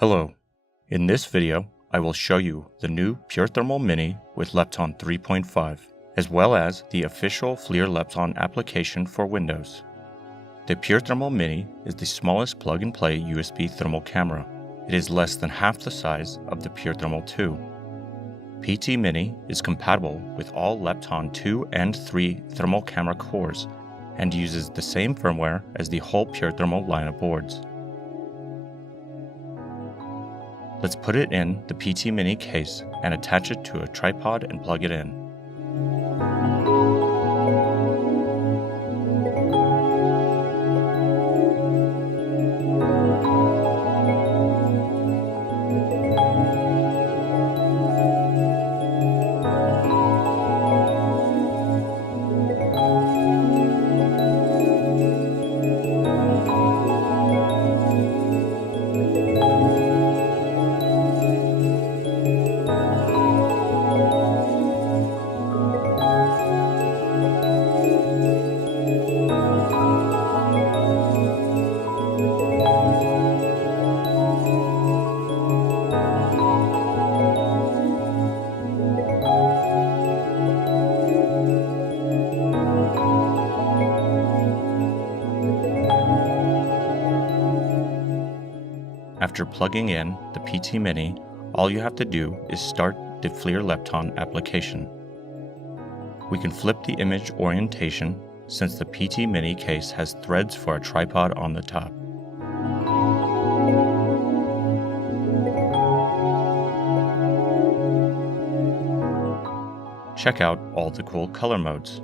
Hello. In this video, I will show you the new PureThermal Mini with Lepton 3.5, as well as the official FLIR Lepton application for Windows. The PureThermal Mini is the smallest plug-and-play USB thermal camera. It is less than half the size of the PureThermal 2. PT Mini is compatible with all Lepton 2 and 3 thermal camera cores and uses the same firmware as the whole PureThermal line of boards. Let's put it in the PT Mini case and attach it to a tripod and plug it in. After plugging in the PT Mini, all you have to do is start the FLIR Lepton application. We can flip the image orientation since the PT Mini case has threads for a tripod on the top. Check out all the cool color modes.